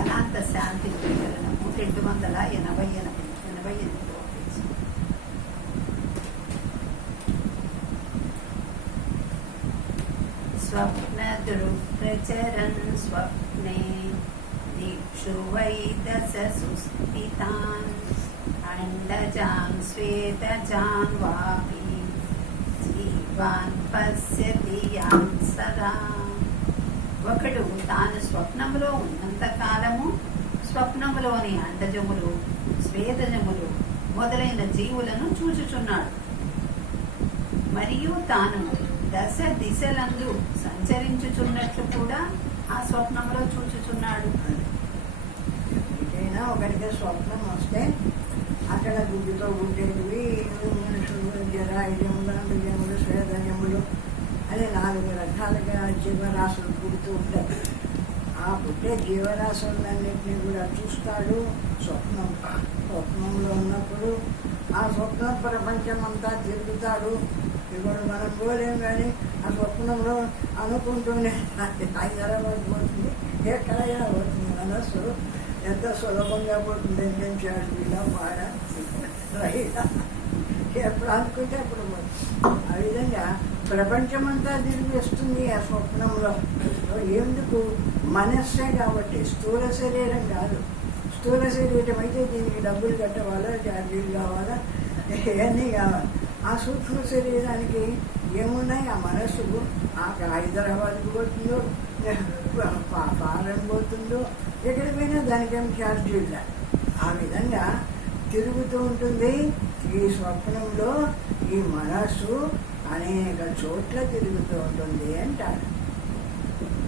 అనంత శాంతి ప్రకరణము 288. స్వప్న దృక్ప్రచరన్ స్వప్నే Deekshu why దశ సుస్థితాన్ అండజాన్ శ్వేతజాన్ వాపి జీవాన్ పశ్యతి an సదా. ఒకడు తాను స్వప్నములో ఉన్నంత కాలము స్వప్నములోని అండజములు శ్వేతజములు మొదలైన జీవులను చూచుచున్నాడు. మరియు తాను దశ దిశలందు సంచరించుచున్నట్లు కూడా ఆ స్వప్నంలో చూచుచున్నాడు. ఏదైనా ఒకరికి స్వప్నం వస్తే అక్కడ గుడ్డుతో ఉండేవి మనుషులు జరాయుజములు అండజములు శ్వేతజములు అని 4 రకాలుగా జీవరాశులు పుడుతూ ఉంటాయి. ఆ పుట్టే జీవరాశులన్నింటినీ కూడా చూస్తాడు. స్వప్నంలో ఉన్నప్పుడు ఆ స్వప్న ప్రపంచం అంతా తిరుగుతాడు. ఇప్పుడు మనం పోలేం కానీ ఆ స్వప్నంలో అనుకుంటూనే హైదరాబాద్ పోతుంది, ఎక్కడైనా పోతుంది. మనస్సు ఎంత సులభంగా పోతుంది. ఇలా పాడ రైలా ఎప్పుడు అనుకుంటే అప్పుడు పోతుంది. ఆ విధంగా ప్రపంచమంతా తిరిగి వస్తుంది ఆ స్వప్నంలో. ఎందుకు? మనస్సే కాబట్టి, స్థూల శరీరం కాదు. స్థూల శరీరం అయితే దీనికి డబ్బులు కట్టవాలా, ఛార్జీలు కావాలా, ఇవన్నీ కావాలి. ఆ సూక్ష్మ శరీరానికి ఏమున్నాయి? ఆ మనస్సు హైదరాబాద్కి పోతుందో, ఫారెన్ పోతుందో, ఎక్కడికి పోయినా దానికేం ఛార్జీలు. ఆ విధంగా తిరుగుతూ ఉంటుంది. ఈ స్వప్నంలో ఈ మనస్సు అనేక చోట్ల తిరుగుతూ ఉంటుంది అంటారు.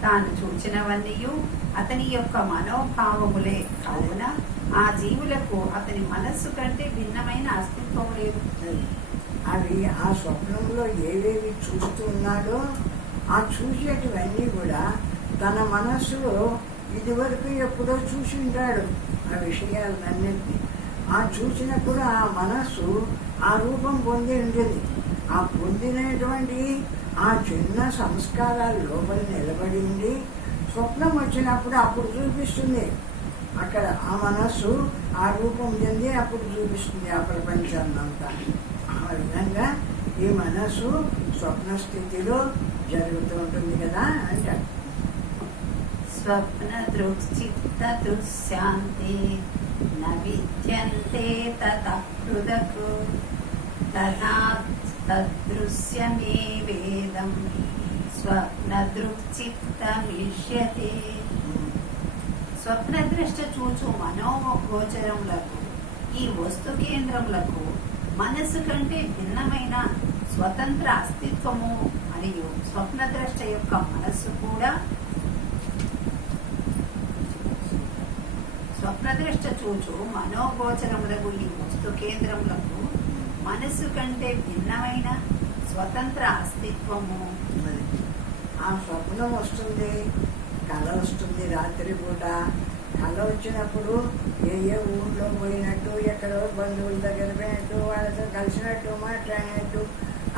తాను చూచినవన్నీ అతని యొక్క మనోభావములే కావున ఆ జీవులకు అతని మనస్సు కంటే భిన్నమైన అస్తిత్వం లేదు. అవి ఆ స్వప్నంలో ఏవేవి చూస్తున్నాడో ఆ చూసేటివన్నీ కూడా తన మనస్సులో ఇదివరకు ఎప్పుడో చూసి ఉంటాడు ఆ విషయాలన్నింటినీ. ఆ చూసినప్పుడు ఆ మనస్సు ఆ రూపం పొంది ఉంటుంది. ఆ పొందినటువంటి ఆ చిన్న సంస్కారాలు లోపల నిలబడి ఉండి స్వప్నం వచ్చినప్పుడు అప్పుడు చూపిస్తుంది. అక్కడ ఆ మనస్సు ఆ రూపం చెంది అప్పుడు చూపిస్తుంది ఆ ప్రపంచాన్నంతా. ఆ విధంగా ఈ మనస్సు స్వప్న స్థితిలో జరుగుతూ ఉంటుంది కదా అంటారు. స్వప్న దృక్చిత్త దృశ్యాంతే న విద్యంతే తదృదకు తదృశ్యమే వేదం స్వప్న దృక్చిత్తమిష్యతే. స్వప్నదృష్ట చూచు మనోగోచరములకు ఈ వస్తు కేంద్రములకు మనస్సు కంటే భిన్నమైన స్వతంత్ర అస్తిత్వము మరియు స్వప్నద్రష్ట యొక్క మనస్సు కూడా స్వప్నదృష్ట చూచు మనోగోచరములకు ఈ వస్తు కేంద్రములకు మనస్సు కంటే భిన్నమైన స్వతంత్ర అస్తిత్వము. ఆ స్వప్నం వస్తుంది, కళ వస్తుంది. రాత్రి పూట కళ వచ్చినప్పుడు ఏ ఊళ్ళో పోయినట్టు, ఎక్కడో బంధువుల దగ్గర పోయినట్టు, వాళ్ళతో కలిసినట్టు, మాట్లాడినట్టు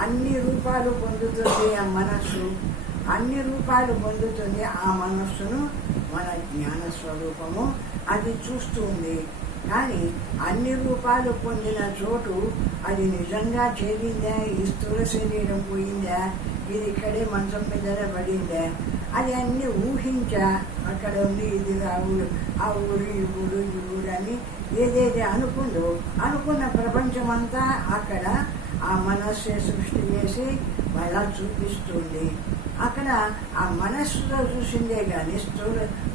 అన్ని రూపాలు పొందుతుంది ఆ మనస్సు. అన్ని రూపాలు పొందుతుంది ఆ మనస్సును మన జ్ఞాన స్వరూపము అది చూస్తుంది. కానీ అన్ని రూపాలు పొందిన చోటు అది నిజంగా చేరిందా? ఈ స్థూల శరీరం పోయిందా? ఇది ఇక్కడే మంచం మీద పడిందా? అది అన్ని ఊహించా. అక్కడ ఉంది, ఇది ఆ ఊరు ఈ ఊరు ఈ ఊరు అని ఏదైతే అనుకుందో అనుకున్న ప్రపంచం అంతా అక్కడ ఆ మనస్సు సృష్టి చేసి మళ్ళా చూపిస్తుంది. అక్కడ ఆ మనస్సులో చూసిందే కానీ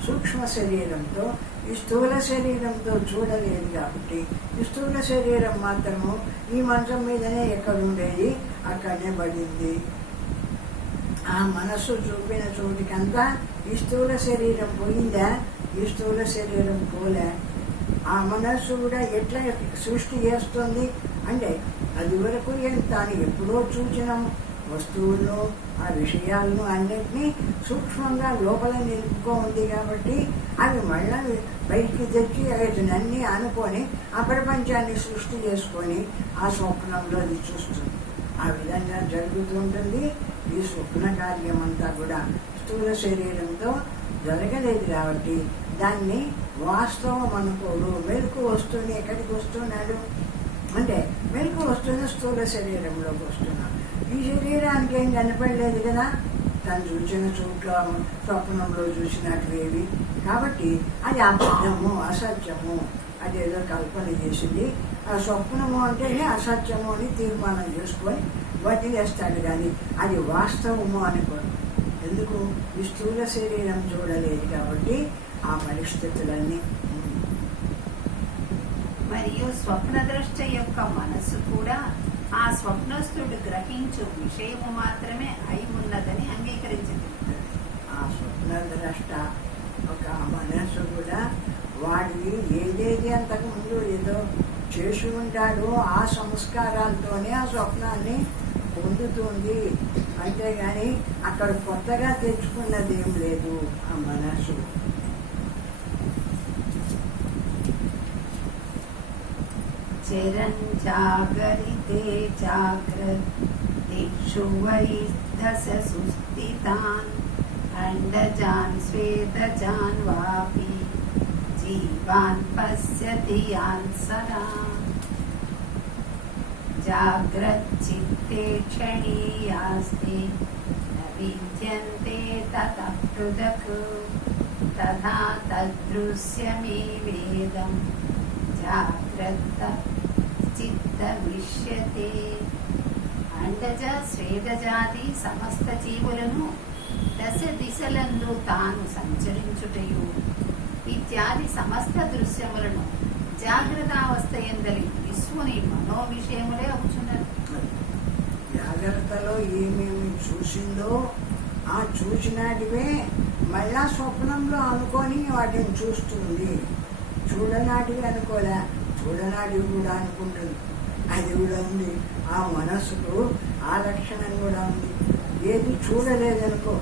సూక్ష్మ శరీరంతో ఈ స్థూల శరీరంతో చూడలేదు. కాబట్టి ఈ స్థూల శరీరం మాత్రము ఈ మంచం మీదనే ఎక్కడుండేది అక్కడనే పడింది. ఆ మనస్సు చూపిన చోటికంతా ఈ స్థూల శరీరం పోయిందా? ఈ స్థూల శరీరం పోలే. ఆ మనస్సు కూడా ఎట్లా సృష్టి చేస్తుంది అంటే అది వరకు తాను ఎప్పుడో చూసిన వస్తువులను ఆ విషయాలను అన్నిటినీ సూక్ష్మంగా లోపల నిలుపుకో ఉంది. కాబట్టి అవి మళ్ళా బయటికి తెచ్చి వాటిని అన్నీ అనుకొని ఆ ప్రపంచాన్ని సృష్టి చేసుకొని ఆ స్వప్నంలో అది చూస్తుంది. ఆ విధంగా జరుగుతూ ఉంటుంది ఈ స్వప్న కార్యం అంతా కూడా. స్థూల శరీరంతో జరగలేదు కాబట్టి దాన్ని వాస్తవం అనుకోడు. మెలకు వస్తుంది, ఎక్కడికి వస్తున్నాడు అంటే మెలకు వస్తున్న స్థూల శరీరంలోకి వస్తున్నాడు. ఈ శరీరానికి ఏం కనపడలేదు కదా, తను చూసిన చూట్లో స్వప్నంలో చూసినట్లేవి. కాబట్టి అది అబద్ధము, అసత్యము, అదేదో కల్పన చేసింది. ఆ స్వప్నము అంటేనే అసత్యము అని తీర్మానం చేసుకొని వదిలేస్తాడు. కానీ అది వాస్తవము అనుకోడు. ఎందుకు? ఈ స్థూల శరీరం చూడలేదు కాబట్టి ఆ పరిస్థితులన్నీ. మరియు స్వప్నద్రష్ట యొక్క మనస్సు కూడా ఆ స్వప్నస్థుడు గ్రహించు విషయము మాత్రమే అయి ఉన్నదని అంగీకరించింది. ఆ స్వప్నద్రష్ట ఒక మనస్సు కూడా వాడిని ఏదేది అంతకుముందు ఏదో చేసి ఉంటాడో ఆ సంస్కారాలతోనే ఆ స్వప్నాన్ని పొందుతుంది. అంతేగాని అక్కడ కొత్తగా తెచ్చుకున్నది ఏం లేదు ఆ మనస్సు. చరణ్ జాగరితే జాగ్రత్తేషు వై దశ సుస్థితాన్ అండజాన్ స్వేదజాన్ వాపి జీవాన్ పశ్యతి యాన్ సదా జాగ్రచ్చిత్తే క్షణీయాస్తే న విద్యంతే తతః పృథక్ తథా తదృశ్యమేవేదం జాగ్రత్త చిత్త విష్యతే. అండజ స్వేదజాది సమస్త జీవులను దశ దిశలందు తాను సంచరించుటయు ఇత్యాది సమస్త దృశ్యములను జాగ్రత్తావస్థ ఎందలి విశ్వని మనో విషయములే అవుతున్నది. జాగ్రత్తలో ఏమేమి చూసిందో ఆ చూసినాటివే మళ్ళా స్వప్నంలో అనుకొని వాటిని చూస్తుంది. చూడనాటివి అనుకోలే, చూడనాటివి కూడా అనుకుంటుంది. అది కూడా ఉంది. ఆ మనస్సుకు ఆ లక్షణం కూడా ఉంది. ఏది చూడలేదనుకో,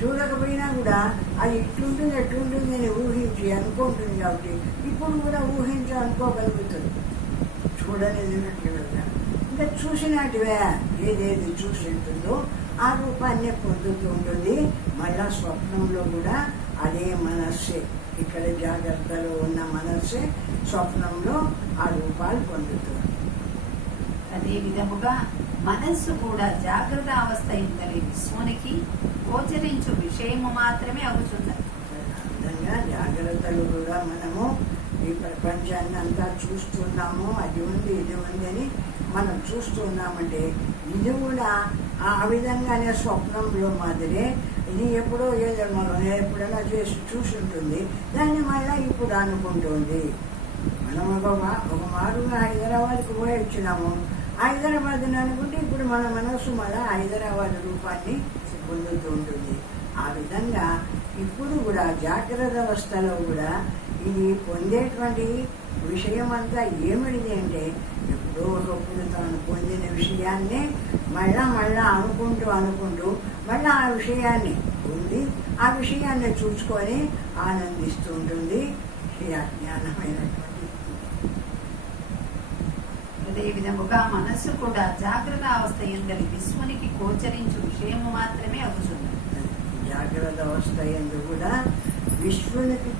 చూడకపోయినా కూడా అది ఇట్లుంటుంది ఎట్లుంటుంది అని ఊహించి అనుకుంటుంది. కాబట్టి ఇప్పుడు కూడా ఊహించి అనుకోగలుగుతుంది. చూడలేదన్నట్లుగా ఇంకా చూసినట్టువే ఏదేది చూసి ఉంటుందో ఆ రూపాన్ని పొందుతూ ఉంటుంది. మళ్ళా స్వప్నంలో కూడా అదే మనస్సే, ఇక్కడ జాగ్రత్తలో ఉన్న మనస్సే స్వప్నంలో ఆ రూపాలు పొందుతుంది. అదే విధముగా మనస్సు కూడా జాగ్రత్త అవస్థ ఇందలి విశ్వనికి గోచరించు విషయము మాత్రమే అవుతున్నది. విధంగా జాగ్రత్తలు కూడా మనము ఈ ప్రపంచాన్ని అంతా చూస్తున్నాము. అది ఉంది ఇది ఉంది అని మనం చూస్తున్నామంటే ఇది కూడా ఆ విధంగానే స్వప్నంలో మాదిరే. ఇది ఎప్పుడో ఏదో మనం ఎప్పుడైనా చేసి చూసి ఉంటుంది, దాన్ని మళ్ళీ ఇప్పుడు అనుకుంటుంది. మనం ఒక మారుగా హైదరాబాద్కి పోయి వచ్చినాము. హైదరాబాద్ అనుకుంటే ఇప్పుడు మన మనసు మళ్ళీ హైదరాబాద్ రూపాన్ని పొందుతూ ఉంటుంది. ఆ విధంగా ఇప్పుడు కూడా జాగ్రత్త అవస్థలో కూడా ఇది పొందేటువంటి విషయం అంతా ఏమిటి అంటే ఎప్పుడో ఒకప్పుడు తాను పొందిన విషయాన్నే మళ్ళా అనుకుంటూ మళ్ళీ ఆ విషయాన్ని పొంది ఆ విషయాన్ని చూసుకొని ఆనందిస్తూ ఉంటుంది. జ్ఞానమైనటువంటి అదే విధముగా మనస్సు కూడా జాగ్రత్త అవస్థ ఎందలి విశ్వనికి గోచరించు విషయము మాత్రమే అవుతుంది. జాగ్రత్త అవస్థ ఎందు కూడా విశ్వనికి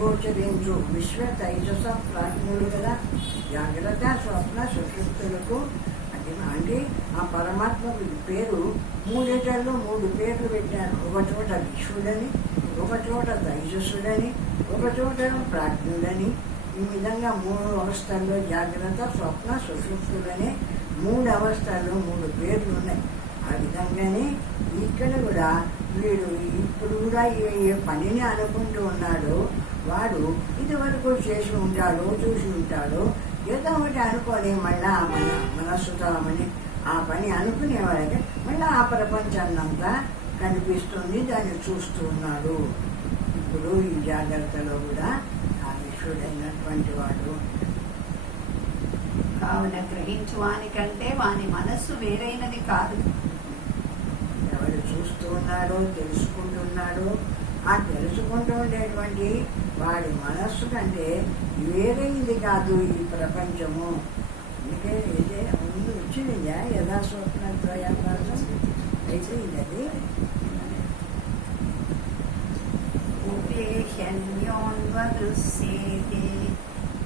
గోచరించు విశ్వ తైజస ప్రాజ్ఞుడు కదా. జాగ్రత్త స్వప్న సుషుప్తులకు అంటే ఆ పరమాత్మ పేరు మూడేటల్లో 3 పేర్లు పెట్టారు. ఒక చోట విశ్వడని, ఒక చోట తైజస్సుడని, ఒక చోట ప్రాజ్ఞుడని. ఈ విధంగా 3 అవస్థల్లో జాగ్రత్త స్వప్న సుషుప్తులనే 3 అవస్థల్లో 3 పేర్లు ఉన్నాయి. ఆ విధంగానే ఇక్కడ కూడా వీడు ఇప్పుడు కూడా ఏ పనిని అనుకుంటూ ఉన్నాడో వాడు ఇదివరకు చేసి ఉంటాడో చూసి ఉంటాడో ఏదో ఒకటి అనుకొని మళ్ళా మన మనస్సుతామని ఆ పని అనుకునే వాళ్ళకి మళ్ళీ ఆ ప్రపంచాన్నంతా కనిపిస్తుంది, దాన్ని చూస్తూ ఉన్నాడు. ఇప్పుడు ఈ జాగ్రత్తలో కూడా ఆ విశ్వడైనటువంటి వాడు. కావున గ్రహించు వానికంటే వాని మనస్సు వేరైనది కాదు. ఎవరు చూస్తూ ఉన్నాడో తెలుసుకుంటున్నాడో ఆ తెలుసుకుంటూ ఉండేటువంటి వాడి మనస్సు కంటే వేరైంది కాదు ఈ ప్రపంచము. అందుకే ఇదే ముందు వచ్చిందా యథాస్వప్నంతో అయిపోయింది. అది चैतन्योऽन्वदृश्येते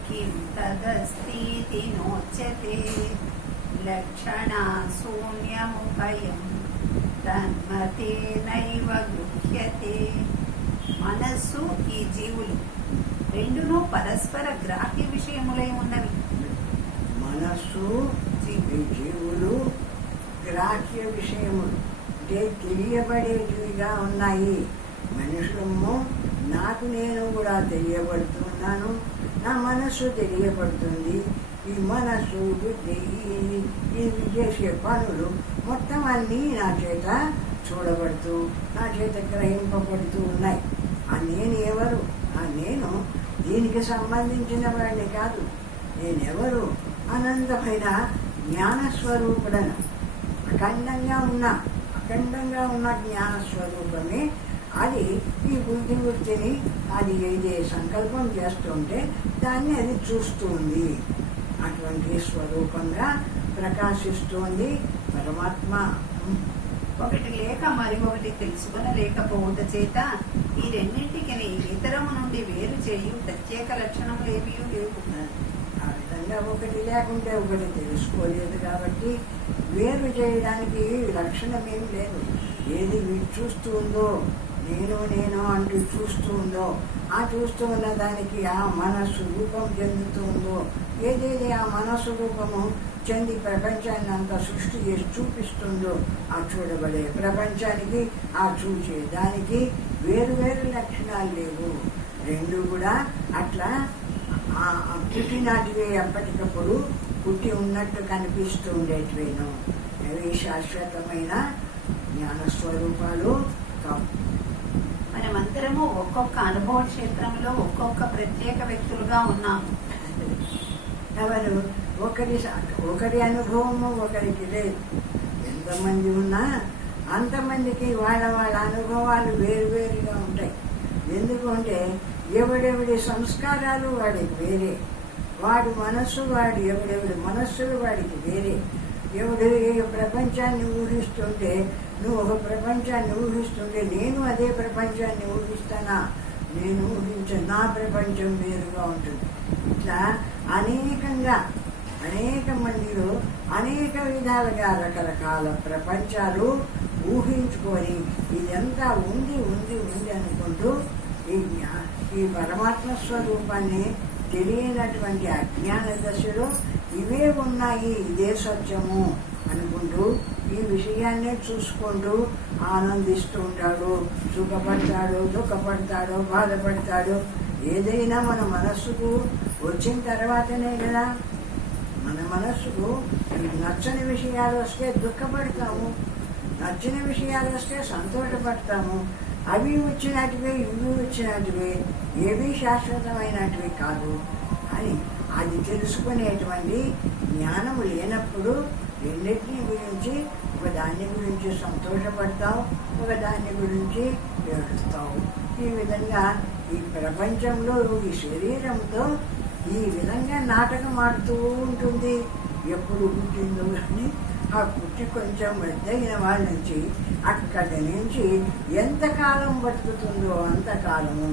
किं तदस्तीति नोच्यते लक्षणाशून्यमुभयं తన్మతేనైవ గృహ్యతే. మనస్సు ఈ జీవులు రెండును పరస్పర గ్రాహ్య విషయములై ఉన్నవి. మనస్సు ఈ జీవులు గ్రాహ్య విషయములు అంటే తెలియబడేటివిగా ఉన్నాయి. మనుషులము నాకు నేను కూడా తెలియబడుతున్నాను, నా మనస్సు తెలియబడుతుంది. ఈ మనస్సు బుద్ధి ఇవి చేసే పనులు మొత్తం అన్నీ నా చేత చూడబడుతూ నా చేత గ్రహింపబడుతూ ఉన్నాయి. ఆ నేను ఎవరు? ఆ నేను దీనికి సంబంధించిన వాడిని కాదు. నేనెవరు? అనంతమైన జ్ఞానస్వరూపుడను. అఖండంగా ఉన్న జ్ఞానస్వరూపమే అది. ఈ బుద్ధి వృత్తిని అది ఏదే సంకల్పం చేస్తుంటే దాన్ని అది చూస్తుంది. అటువంటి స్వరూపంగా ప్రకాశిస్తోంది పరమాత్మ. ఒకటి లేక మరి ఒకటి తెలుసుకుని లేకపోవట చేత ఈ రెండింటికి ఇతరము నుండి వేరు చేయు ప్రత్యేక లక్షణములు ఏమీ లేవు. ఆ విధంగా ఒకటి లేకుంటే ఒకటి తెలుసుకోలేదు కాబట్టి వేరు చేయడానికి లక్షణం ఏమి లేదు. ఏది చూస్తూ ఉందో నేను అంటూ చూస్తూ ఉందో ఆ చూస్తూ ఉన్న దానికి ఆ మనస్సు రూపం చెందుతూ ఉందో ఏదేది ఆ మనస్సు రూపము చెంది ప్రపంచాన్ని అంతా సృష్టి చేసి చూపిస్తుందో ఆ చూడబడే ప్రపంచానికి ఆ చూసే దానికి వేరు వేరు లక్షణాలు లేవు. రెండు కూడా అట్లా పుట్టినాటివే ఎప్పటికప్పుడు పుట్టి ఉన్నట్టు కనిపిస్తూ ఉండేటివేను. అవి శాశ్వతమైన జ్ఞానస్వరూపాలు కావు. మనమందరము ఒక్కొక్క అనుభవ క్షేత్రంలో ఒక్కొక్క ప్రత్యేక వ్యక్తులుగా ఉన్నాము. ఎవరు ఒకరి అనుభవము ఒకరికి లేదు. ఎంతమంది ఉన్నా అంతమందికి వాళ్ళ అనుభవాలు వేరువేరుగా ఉంటాయి. ఎందుకంటే ఎవడెవడి సంస్కారాలు వాడికి వేరే, వాడి మనస్సు ఎవడెవడి మనస్సులు వాడికి వేరే. ఎవడు ఏ ప్రపంచాన్ని ఊహిస్తుంటే నువ్వు ఒక ప్రపంచాన్ని ఊహిస్తుంటే నేను అదే ప్రపంచాన్ని ఊహిస్తానా? నేను ఊహించను, నా ప్రపంచం వేరుగా ఉంటుంది. ఇట్లా అనేక మందిలో అనేక విధాలుగా రకరకాల ప్రపంచాలు ఊహించుకొని ఇదంతా ఉంది అనుకుంటూ ఈ పరమాత్మ స్వరూపాన్ని తెలియనటువంటి అజ్ఞాన దశలో ఇవే ఉన్నాయి, ఇదే సత్యము అనుకుంటూ ఈ విషయాన్నే చూసుకుంటూ ఆనందిస్తూ ఉంటాడు, సుఖపడతాడు, దుఃఖపడతాడు, బాధపడతాడు. ఏదైనా మన మనస్సుకు వచ్చిన తర్వాతనే కదా. మన మనస్సుకు నచ్చని విషయాలు వస్తే దుఃఖపడతాము, నచ్చిన విషయాలు వస్తే సంతోషపడతాము. అవి వచ్చినటివే ఇవి వచ్చినటివే, ఏవి శాశ్వతమైనటివి కాదు అని అది తెలుసుకునేటువంటి జ్ఞానము లేనప్పుడు రెండింటిని గురించి ఒకదాన్ని గురించి సంతోషపడతావు, ఒకదాన్ని గురించి ఏడుస్తావు. ఈ విధంగా ఈ ప్రపంచంలో ఈ శరీరంతో ఈ విధంగా నాటకం ఆడుతూ ఉంటుంది. ఎప్పుడు పుట్టిందో కానీ ఆ పుట్టి కొంచెం పెద్దయిన వాళ్ళ నుంచి అక్కడి నుంచి ఎంతకాలం బతుకుతుందో అంతకాలము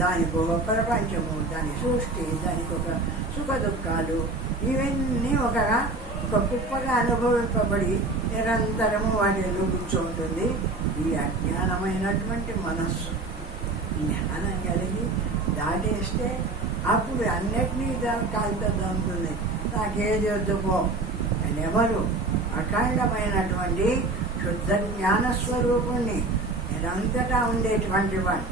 దానికి ఒక ప్రపంచము, దాని సృష్టి, దానికి ఒక సుఖ దుఃఖాలు ఇవన్నీ ఒక కుప్పగా అనుభవింపబడి నిరంతరము వాటిలో కూర్చుంటుంది. ఈ అజ్ఞానమైనటువంటి మనస్సు జ్ఞానం కలిగి దాటేస్తే అప్పుడు అన్నిటినీ దాని కాలుతో దాంతుంది. నాకేది వద్దుకో అని ఎవరు అఖండమైనటువంటి శుద్ధ జ్ఞానస్వరూపుణ్ణి నిరంతటా ఉండేటువంటి వాడు,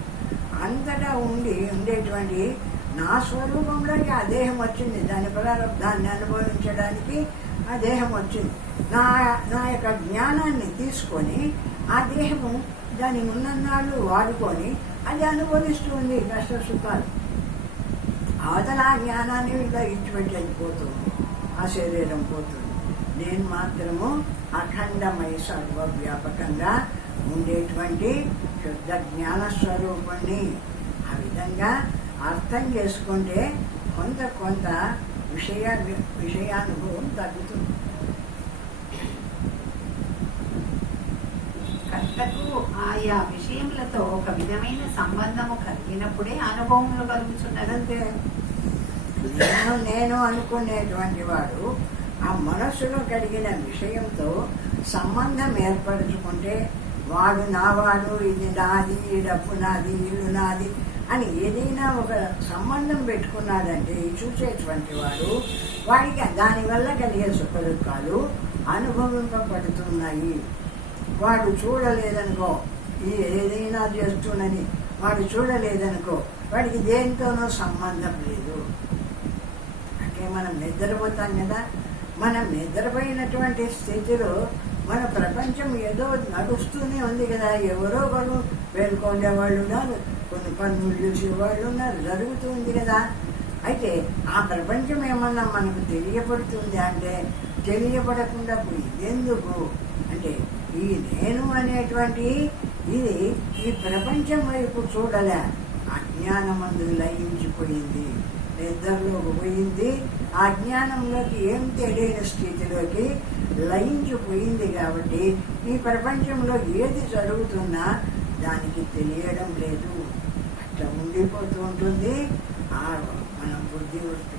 అంతటా ఉండేటువంటి నా స్వరూపంలోకి ఆ దేహం వచ్చింది. దాని ప్రారంభాన్ని అనుభవించడానికి ఆ దేహం వచ్చింది. నా యొక్క జ్ఞానాన్ని తీసుకొని ఆ దేహము దాని ఉన్నన్నాళ్ళు వాడుకొని అది అనుభవిస్తుంది కష్ట సుఖాలు. అవతల ఆ జ్ఞానాన్ని ఇలా ఇచ్చిపెట్టి వెళ్ళిపోతుంది, ఆ శరీరం పోతుంది. నేను మాత్రము అఖండమై సర్వవ్యాపకంగా ఉండేటువంటి శుద్ధ జ్ఞానస్వరూపాన్ని ఆ విధంగా అర్థం చేసుకుంటే కొంత విషయానుభవం తగ్గుతుంది. కర్తకు ఆయా విషయములతో ఒక విధమైన సంబంధము కలిగినప్పుడే అనుభవములు కలుగుతున్నది. అంతే. నేను అనుకునేటువంటి వాడు ఆ మనస్సులో కలిగిన విషయంతో సంబంధం ఏర్పరచుకుంటే వాడు నావాడు, ఇది నాది, ఈ డబ్బు నాది, ఇల్లు నాది అని ఏదైనా ఒక సంబంధం పెట్టుకున్నాడంటే చూసేటువంటి వాడు వాడికి దానివల్ల కలిగే సుఖ దుఃఖాలు అనుభవింపబడుతున్నాయి. వాడు చూడలేదనుకో, ఈ ఏదైనా చేస్తున్నది వాడు చూడలేదనుకో, వాడికి దేనితోనో సంబంధం లేదు. అంటే మనం నిద్రపోతాం కదా, మనం నిద్రపోయినటువంటి స్థితిలో మన ప్రపంచం ఏదో నడుస్తూనే ఉంది కదా. ఎవరో ఒకరు పేర్కొనే వాళ్ళు ఉన్నారు, కొన్ని పనులు చూసేవాళ్ళు ఉన్నారు, జరుగుతుంది కదా. అయితే ఆ ప్రపంచం ఏమన్నా మనకు తెలియబడుతుంది అంటే తెలియబడకుండా పోయింది. ఎందుకు అంటే ఈ నేను అనేటువంటి ఇది ఈ ప్రపంచం వైపు చూడలే, అజ్ఞానమందు లయించిపోయింది, నిద్రలోకి పోయింది. ఆ జ్ఞానంలోకి ఏం తెలియని స్థితిలోకి లయించిపోయింది. కాబట్టి ఈ ప్రపంచంలో ఏది జరుగుతున్నా దానికి తెలియడం లేదు, అట్లా ఉండిపోతూ ఉంటుంది మన బుద్ధి వృత్తి.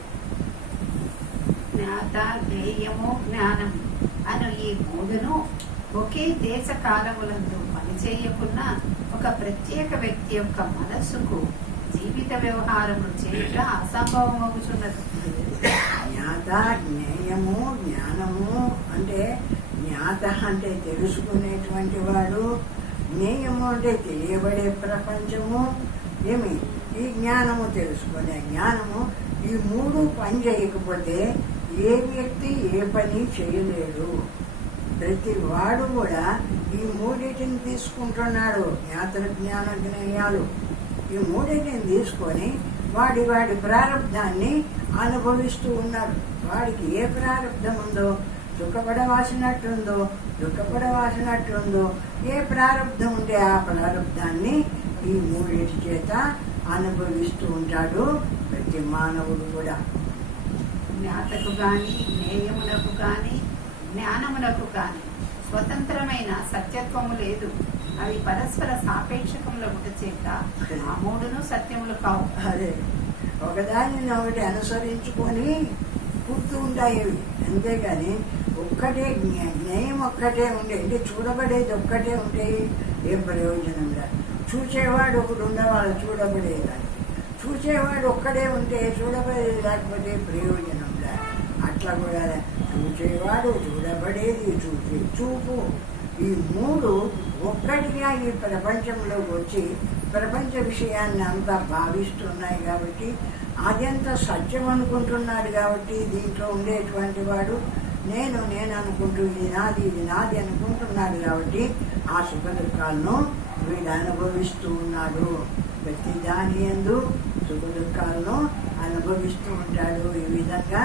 జ్ఞాత, జ్ఞేయము, జ్ఞానం అను ఈ మూడును ఒకే దేశ కాలములందు పనిచేయకున్నా ఒక ప్రత్యేక వ్యక్తి యొక్క మనస్సుకు జీవిత వ్యవహారములు చేయట అసంభవమవుతున్నది. జ్ఞాత, జ్ఞేయము, జ్ఞానము అంటే జ్ఞాత అంటే తెలుసుకునేటువంటి వాడు, జ్ఞేయము అంటే తెలియబడే ప్రపంచము. ఏమి ఈ జ్ఞానము తెలుసుకునే జ్ఞానము, ఈ మూడు పని చేయకపోతే ఏ వ్యక్తి ఏ పని చేయలేడు. ప్రతి వాడు కూడా ఈ మూడింటిని తీసుకుంటున్నాడు. జ్ఞాత, జ్ఞాన, జ్ఞేయాలు ఈ మూడింటిని తీసుకొని వాడి ప్రారంధాన్ని అనుభవిస్తూ ఉన్నారు. వాడికి ఏ ప్రారంధం ఉందో, దుఃఖపడవలసినట్లుందో దుఃఖపడవలసినట్లుందో, ఏ ప్రారంధం ఉంటే ఆ ప్రారంధాన్ని ఈ మూడింటి చేత అనుభవిస్తూ ఉంటాడు ప్రతి మానవుడు కూడా. జ్ఞాతకు గాని, జ్ఞేయములకు గాని, జ్ఞానములకు గాని స్వతంత్రమైన సత్యత్వము లేదు. అవి పరస్పర సాపేక్షకముల చేత ఆ మూడును సత్యములు కావు. అదే ఒకదానిని ఒకటి అనుసరించుకొని పుడుతూ ఉంటాయి. అంతేగాని ఒక్కటే జ్ఞేయం ఒక్కటే ఉండే, అంటే చూడబడేది ఒక్కటే ఉంటే ఏం ప్రయోజనం లేదు. చూసేవాడు ఒకడు ఉండేవాళ్ళు చూడబడేదాన్ని, చూసేవాడు ఒక్కడే ఉంటే చూడబడేది లేకపోతే ప్రయోజనం లేదు. అట్లా కూడా చూసేవాడు, చూడబడేది, చూసే చూపు, ఈ మూడు ఒక్కటిగా ఈ ప్రపంచంలోకి వచ్చి ప్రపంచ విషయాన్ని అంతా భావిస్తున్నాయి. కాబట్టి అదంతా సత్యం అనుకుంటున్నాడు. కాబట్టి దీంట్లో ఉండేటువంటి వాడు నేను అనుకుంటూ ఇది నాది అనుకుంటున్నాడు. కాబట్టి ఆ సుఖ దుఃఖాలను వీడు అనుభవిస్తూ ఉన్నాడు. ప్రతి దాని యందు సుఖ దుఃఖాలను అనుభవిస్తూ ఉంటాడు. ఈ విధంగా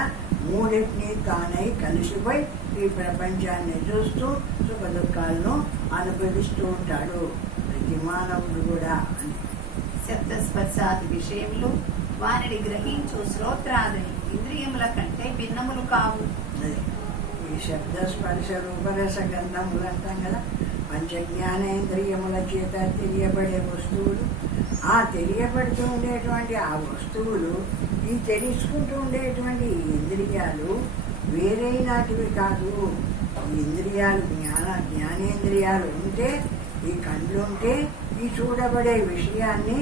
మూడింటిని తానై కలిసిపోయి ఈ ప్రపంచాన్ని చూస్తూ సుఖ దుఃఖాలను అనుభవిస్తూ ఉంటాడు ప్రతి మానవుడు కూడా. శబ్దస్పర్శాది విషయములు వారిని గ్రహించు శ్రోత్రాది ఇంద్రియముల కంటే భిన్నములు కావు. ఈ శబ్ద స్పర్శ రూపరస గంధములు అంటాం కదా, పంచ జ్ఞానేంద్రియముల చేత తెలియబడే వస్తువులు, ఆ తెలియబడుతూ ఉండేటువంటి ఆ వస్తువులు, ఈ తెలుసుకుంటూ ఉండేటువంటి ఇంద్రియాలు వేరైనటివి కాదు. ఈ ఇంద్రియాలు జ్ఞానేంద్రియాలు ఉంటే, ఈ కళ్ళు ఉంటే ఈ చూడబడే విషయాన్ని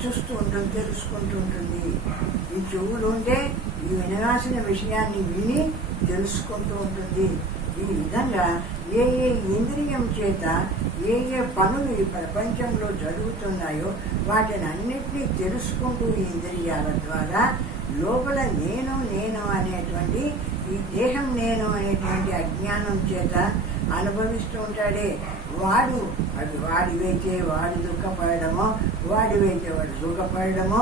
చూస్తూ ఉంటుంది, తెలుసుకుంటూ ఉంటుంది. ఈ చెవులు ఉంటే ఈ వినవలసిన విషయాన్ని విని తెలుసుకుంటూ ఉంటుంది. ఈ విధంగా ఏ ఇంద్రియం చేత ఏ పనులు ఈ ప్రపంచంలో జరుగుతున్నాయో వాటిని అన్నిటినీ తెలుసుకుంటూ ఈ ఇంద్రియాల ద్వారా లోపల నేను అనేటువంటి ఈ దేహం నేను అనేటువంటి అజ్ఞానం చేత అనుభవిస్తూ ఉంటాడే వాడివైతే వాడు దుఃఖపడమో, వాడివైతే వాడు సుఖపడమో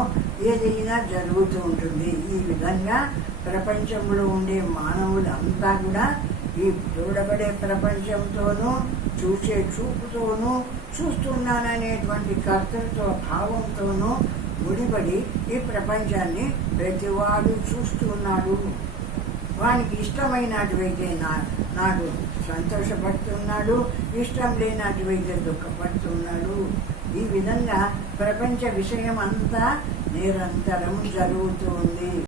ఏదైనా జరుగుతూ ఉంటుంది. ఈ విధంగా ప్రపంచంలో ఉండే మానవులంతా కూడా ఈ చూడబడే ప్రపంచంతోనూ చూసే చూపుతోనూ చూస్తున్నాననేటువంటి కర్తృత్వ భావంతోనూ ముడిపడి ఈ ప్రపంచాన్ని ప్రతివాడు చూస్తున్నాడు. వానికి ఇష్టమైనటువైతే నాడు సంతోషపడుతున్నాడు, ఇష్టం లేనటువైతే దుఃఖపడుతున్నాడు. ఈ విధంగా ప్రపంచ విషయం అంతా నిరంతరం జరుగుతుంది.